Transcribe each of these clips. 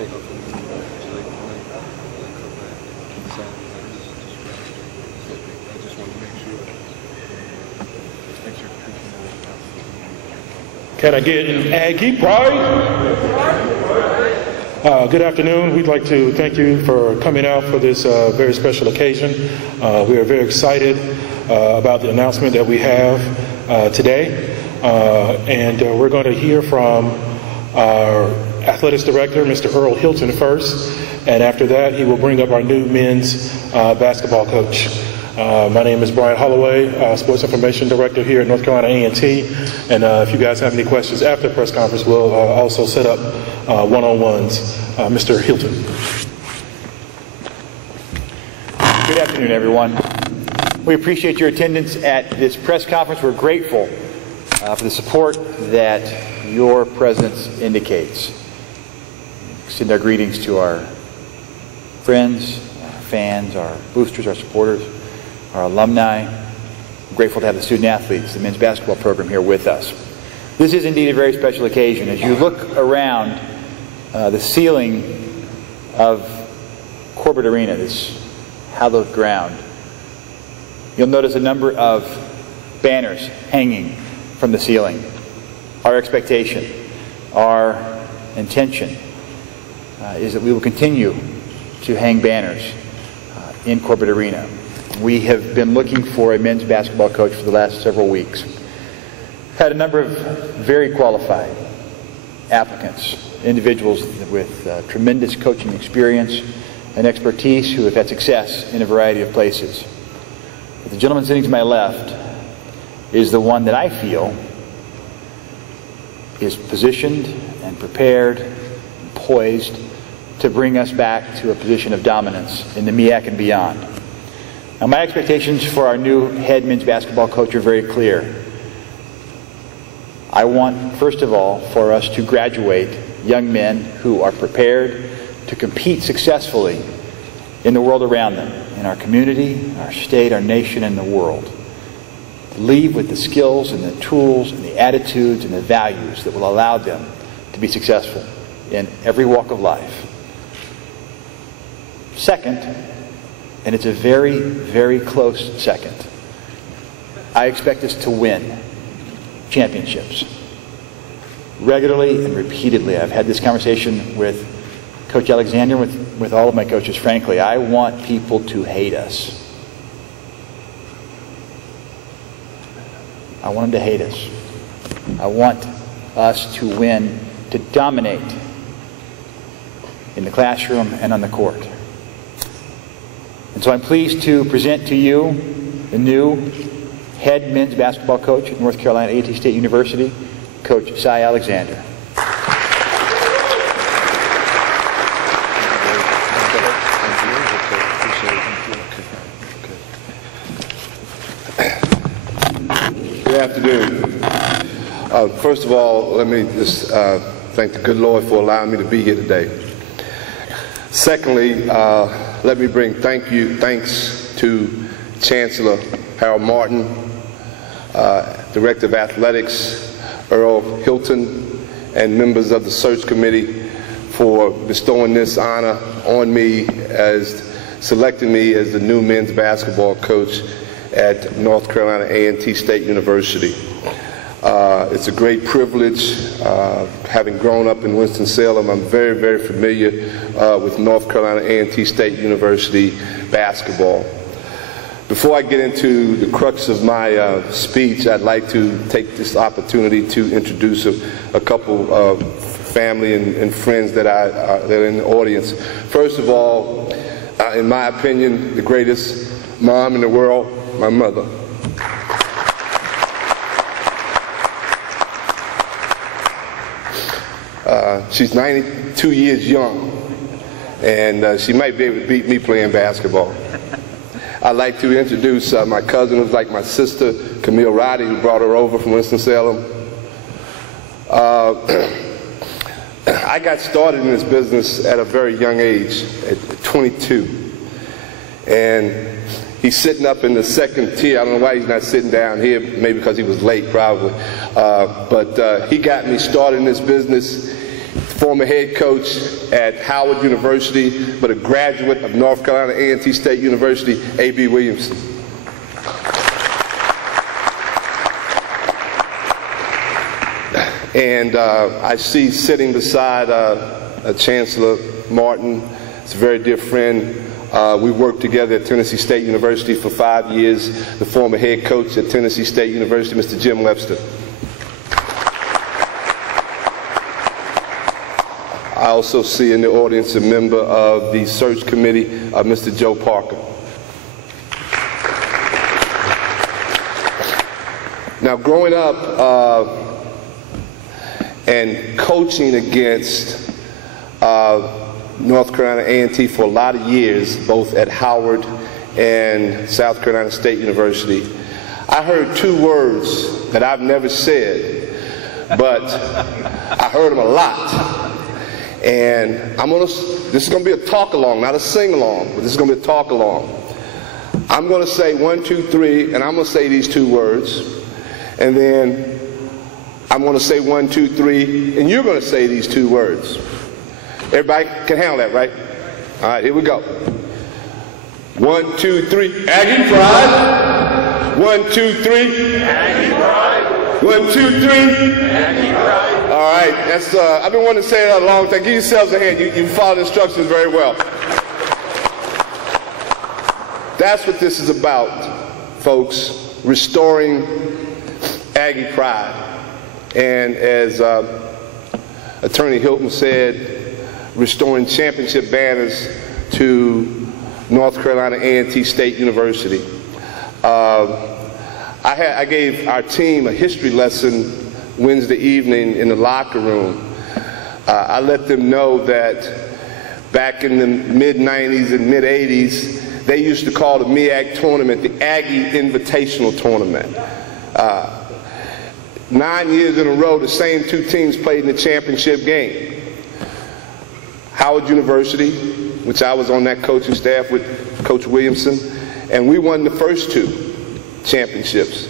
take off from like I just want to make sure Can I get an Aggie pride? Good afternoon. We'd like to thank you for coming out for this very special occasion. We are very excited about the announcement that we have today. And we're going to hear from our athletics director, Mr. Earl Hilton, first. And after that, he will bring up our new men's basketball coach. My name is Brian Holloway, Sports Information Director here at North Carolina A&T. And if you guys have any questions after the press conference, we'll also set up one-on-ones. Mr. Hilton. Good afternoon, everyone. We appreciate your attendance at this press conference. We're grateful for the support that your presence indicates. Extend our greetings to our friends, our fans, our boosters, our supporters, our alumni. I'm grateful to have the student athletes, the men's basketball program here with us. This is indeed a very special occasion. As you look around the ceiling of Corbett Arena, this hallowed ground, you'll notice a number of banners hanging from the ceiling. Our expectation, our intention is that we will continue to hang banners in Corbett Arena. We have been looking for a men's basketball coach for the last several weeks. Had a number of very qualified applicants, individuals with tremendous coaching experience and expertise who have had success in a variety of places. But the gentleman sitting to my left is the one that I feel is positioned and prepared and poised to bring us back to a position of dominance in the MEAC and beyond. Now, my expectations for our new head men's basketball coach are very clear. I want, first of all, for us to graduate young men who are prepared to compete successfully in the world around them, in our community, our state, our nation, and the world. Leave with the skills and the tools and the attitudes and the values that will allow them to be successful in every walk of life. Second, and it's a very, very close second, I expect us to win championships. Regularly and repeatedly, I've had this conversation with Coach Alexander, with all of my coaches, frankly. I want people to hate us. I want them to hate us. I want us to win, to dominate in the classroom and on the court. And so I'm pleased to present to you the new head men's basketball coach at North Carolina A&T State University, Coach Cy Alexander. Good afternoon. First of all, let me just thank the good Lord for allowing me to be here today. Secondly, let me bring thanks to Chancellor Harold Martin, Director of Athletics Earl Hilton, and members of the search committee for bestowing this honor on me as selecting me as the new men's basketball coach at North Carolina A&T State University. It's a great privilege. Having grown up in Winston-Salem, I'm very, very familiar with North Carolina A&T State University basketball. Before I get into the crux of my speech, I'd like to take this opportunity to introduce a couple of family and friends that are in the audience. First of all, in my opinion, the greatest mom in the world, my mother. She's 92 years young, and she might be able to beat me playing basketball. I'd like to introduce my cousin, who's like my sister, Camille Roddy, who brought her over from Winston-Salem. I got started in this business at a very young age, at 22. And he's sitting up in the second tier. I don't know why he's not sitting down here, maybe because he was late probably. But he got me started in this business. former head coach at Howard University, but a graduate of North Carolina A&T State University, A.B. Williamson. And I see sitting beside Chancellor Martin, it's a very dear friend. We worked together at Tennessee State University for 5 years, the former head coach at Tennessee State University, Mr. Jim Webster. I also see in the audience a member of the search committee, Mr. Joe Parker. Now, growing up and coaching against North Carolina A&T for a lot of years, both at Howard and South Carolina State University, I heard two words that I've never said, but I heard them a lot. And this is going to be a talk-along, not a sing-along, but this is going to be a talk-along. I'm going to say 1, 2, 3, and I'm going to say these two words. And then I'm going to say 1, 2, 3, and you're going to say these two words. Everybody can handle that, right? All right, here we go. 1, 2, 3, Aggie pride. 1, 2, 3, Aggie pride. 1, 2, 3, Aggie pride. All right, that's I've been wanting to say that a long time. Give yourselves a hand. You followed the instructions very well. That's what this is about, folks. Restoring Aggie pride. And as Attorney Hilton said, restoring championship banners to North Carolina A&T State University. I gave our team a history lesson Wednesday evening in the locker room. I let them know that back in the mid-90s and mid-80s, they used to call the MEAC tournament the Aggie Invitational Tournament. 9 years in a row, the same two teams played in the championship game. Howard University, which I was on that coaching staff with Coach Williamson, and we won the first two championships.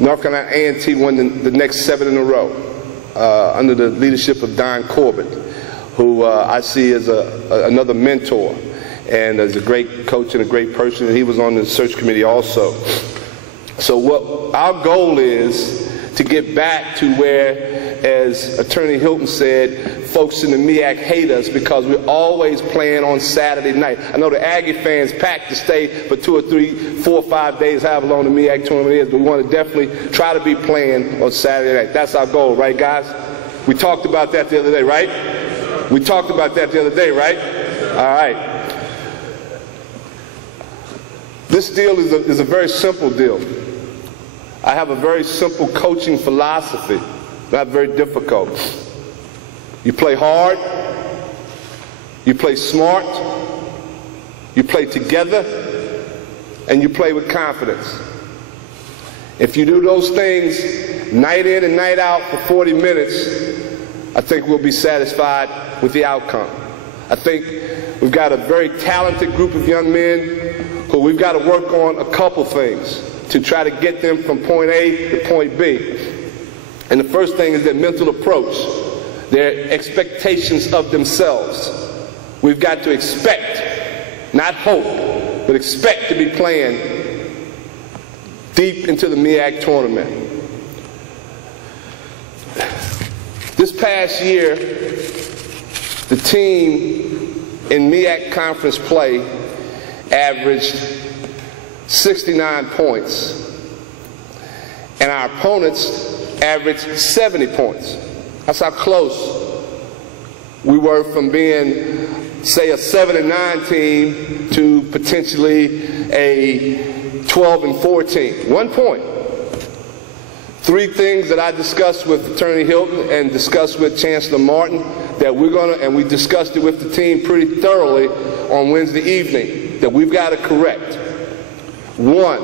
North Carolina A&T won the next 7 in a row under the leadership of Don Corbett, who I see as another mentor and as a great coach and a great person, and he was on the search committee also. So what our goal is to get back to where, as Attorney Hilton said, folks in the MEAC hate us because we're always playing on Saturday night. I know the Aggie fans pack to stay for 2 or 3, 4 or 5 days, however long the MEAC tournament is, but we want to definitely try to be playing on Saturday night. That's our goal, right, guys? We talked about that the other day, right? We talked about that the other day, right? All right. This deal is a very simple deal. I have a very simple coaching philosophy, not very difficult. You play hard, you play smart, you play together, and you play with confidence. If you do those things night in and night out for 40 minutes, I think we'll be satisfied with the outcome. I think we've got a very talented group of young men who we've got to work on a couple things to try to get them from point A to point B. And the first thing is their mental approach, their expectations of themselves. We've got to expect, not hope, but expect to be playing deep into the MEAC tournament. This past year, the team in MEAC conference play averaged 69 points, and our opponents averaged 70 points. That's how close we were from being, say, a 7-9 team to potentially a 12-4 team. 1 point. 3 things that I discussed with Attorney Hilton and discussed with Chancellor Martin that we're going to, and we discussed it with the team pretty thoroughly on Wednesday evening, that we've got to correct. 1,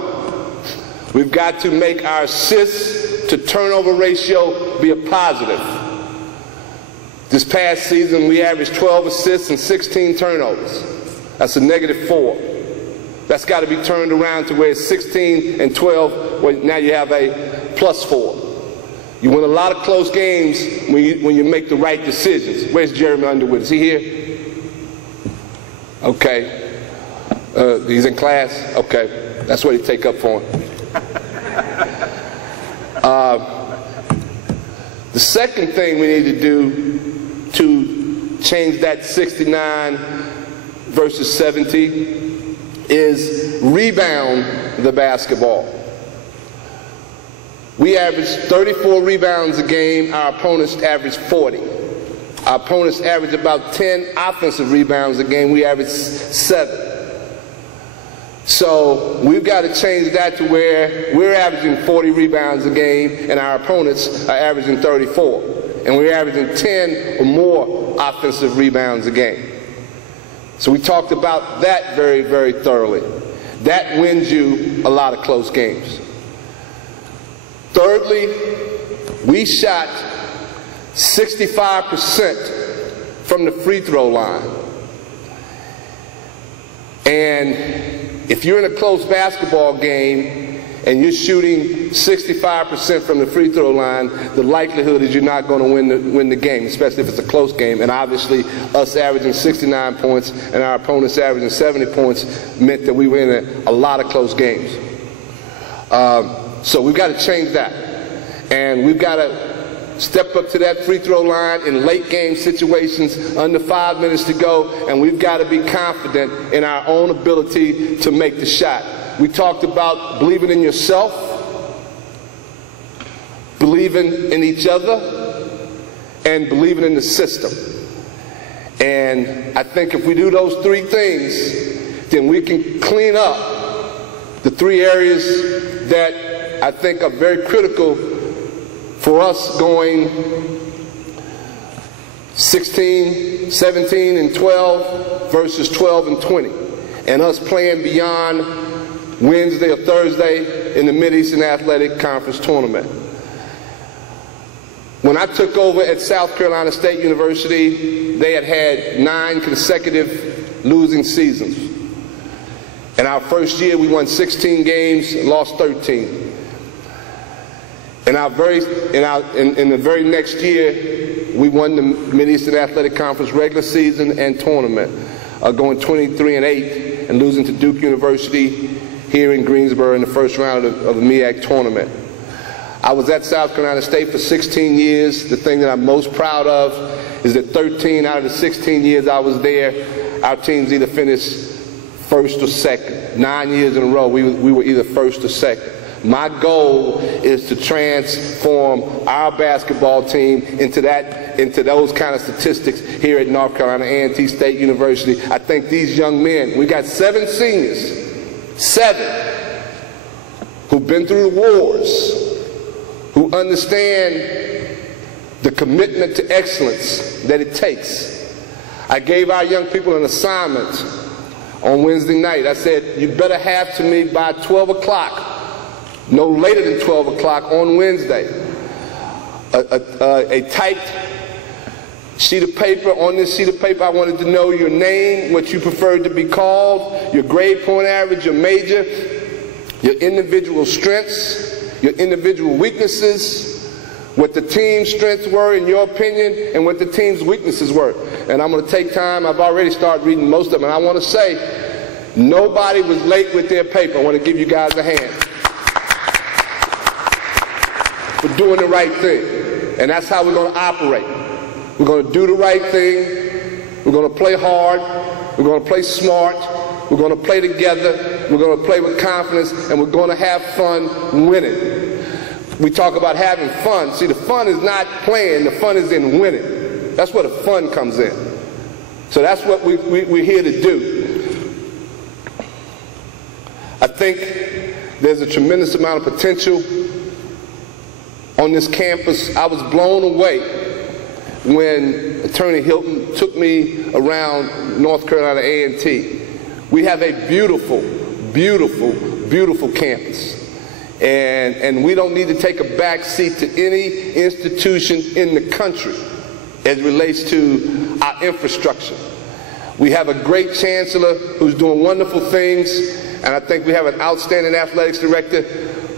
we've got to make our assists to turnover ratio be a positive. This past season, we averaged 12 assists and 16 turnovers. That's a -4. That's got to be turned around to where it's 16 and 12, where now you have a +4. You win a lot of close games when you make the right decisions. Where's Jeremy Underwood? Is he here? Okay. He's in class? Okay. That's what he take up for him. The second thing we need to do to change that 69 versus 70 is rebound the basketball. We average 34 rebounds a game. Our opponents average 40. Our opponents average about 10 offensive rebounds a game. We average 7. So we've got to change that to where we're averaging 40 rebounds a game and our opponents are averaging 34. And we're averaging 10 or more offensive rebounds a game. So we talked about that very, very thoroughly. That wins you a lot of close games. Thirdly, we shot 65% from the free throw line. And if you're in a close basketball game and you're shooting 65% from the free throw line, the likelihood is you're not going to win the game, especially if it's a close game. And obviously, us averaging 69 points and our opponents averaging 70 points meant that we were in a lot of close games. So we've got to change that. And we've got to step up to that free throw line in late game situations under 5 minutes to go, and we've got to be confident in our own ability to make the shot. We talked about believing in yourself, believing in each other, and believing in the system. And I think if we do those 3 things, then we can clean up the 3 areas that I think are very critical for us going 16, 17, and 12 versus 12 and 20. And us playing beyond Wednesday or Thursday in the Mid-Eastern Athletic Conference Tournament. When I took over at South Carolina State University, they had 9 consecutive losing seasons. In our first year, we won 16 games, lost 13. In the very next year, we won the Mid-Eastern Athletic Conference regular season and tournament, going 23-8 and losing to Duke University here in Greensboro in the first round of the MEAC tournament. I was at South Carolina State for 16 years. The thing that I'm most proud of is that 13 out of the 16 years I was there, our teams either finished first or second. 9 years in a row, we were either first or second. My goal is to transform our basketball team into those kind of statistics here at North Carolina A&T State University. I think these young men, we got 7 seniors, 7, who've been through the wars, who understand the commitment to excellence that it takes. I gave our young people an assignment on Wednesday night. I said, you better have to me by 12 o'clock. No later than 12 o'clock on Wednesday, a typed sheet of paper. On this sheet of paper, I wanted to know your name, what you preferred to be called, your grade point average, your major, your individual strengths, your individual weaknesses, what the team's strengths were in your opinion, and what the team's weaknesses were. And I'm going to take time. I've already started reading most of them. And I want to say, nobody was late with their paper. I want to give you guys a hand for doing the right thing. And that's how we're going to operate. We're going to do the right thing. We're going to play hard. We're going to play smart. We're going to play together. We're going to play with confidence. And we're going to have fun winning. We talk about having fun. See, the fun is not playing. The fun is in winning. That's where the fun comes in. So that's what we're here to do. I think there's a tremendous amount of potential on this campus. I was blown away when Attorney Hilton took me around North Carolina A&T. We have a beautiful, beautiful, beautiful campus. And we don't need to take a back seat to any institution in the country as it relates to our infrastructure. We have a great chancellor who's doing wonderful things, and I think we have an outstanding athletics director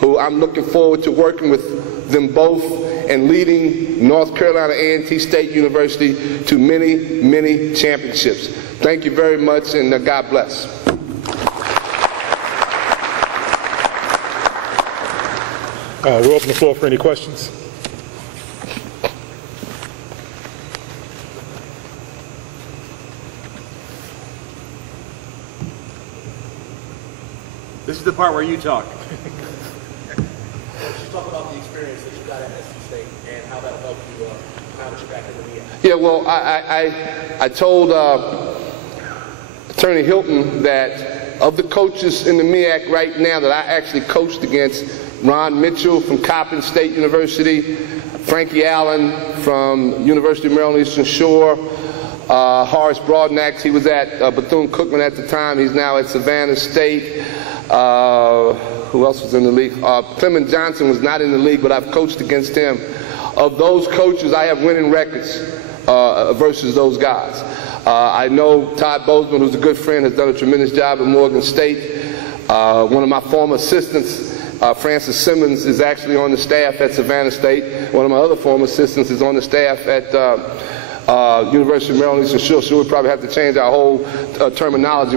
who I'm looking forward to working with them both and leading North Carolina A&T State University to many, many championships. Thank you very much, and God bless. We'll open the floor for any questions. This is the part where you talk. Just talk about the experience that you got at NC State and how that'll help you now that you're back in the league. Yeah, well, I told Attorney Hilton that of the coaches in the MEAC right now that I actually coached against, Ron Mitchell from Coppin State University, Frankie Allen from University of Maryland Eastern Shore, Horace Broadnax, he was at Bethune-Cookman at the time, he's now at Savannah State. Who else was in the league? Clement Johnson was not in the league, but I've coached against him. Of those coaches, I have winning records versus those guys. I know Todd Bozeman, who's a good friend, has done a tremendous job at Morgan State. One of my former assistants, Francis Simmons, is actually on the staff at Savannah State. One of my other former assistants is on the staff at University of Maryland Eastern Shore, so we'll probably have to change our whole terminology.